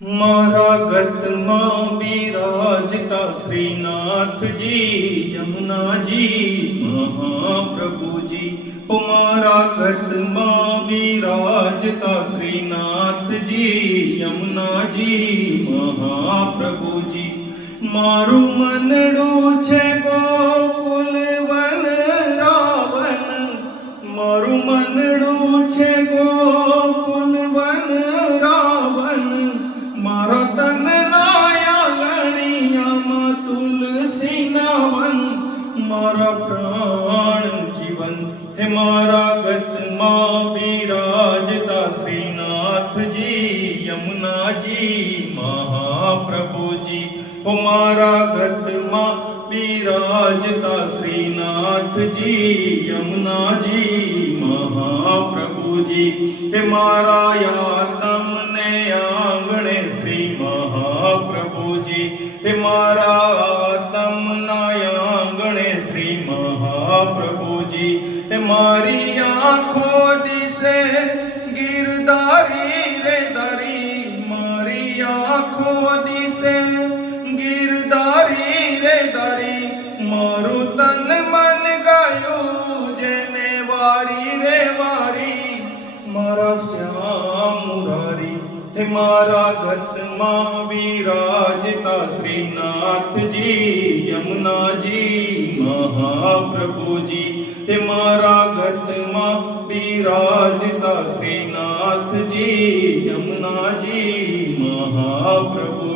મારા ગતમાં બિરાજતા શ્રીનાથજી યમુનાજી મહાપ્રભુજી। મારા ગતમાં બિરાજતા શ્રીનાથજી યમુનાજી મહાપ્રભુજી। મારું મનડું છે ગોકુલ વન રાવન, મારું મનડું છે ગોકુલ વન રાવન। મારા તન નાયાગણિયામાં તુલસીના વન, મારા પ્રાણ જીવન હે મારા ગતમાં બિરાજતા શ્રીનાથજી યમુનાજી મહાપ્રભુજી। મારા ગતમાં બિરાજતા શ્રીનાથજી યમુનાજી મહાપ્રભુજી। હે મારા યાતમને આંગણે શ્રી મહાપ્રભુજી, હે મારા આતમના આંગણે શ્રી મહાપ્રભુજી। હે મારી આંખો દિશે ગિરધારી રે ધરી, મારી આંખો દિશે ગિરધારી રે ધરી। મારું તન મન ગાયું જેને વારી રે વારી, મારા શ્યામ મુરારી। હે મારા ગતમાં બિરાજતા શ્રીનાથજી યમુનાજી મહાપ્રભુજી। હે મારા ગતમાં બિરાજતા શ્રીનાથજી યમુનાજી મહાપ્રભુ।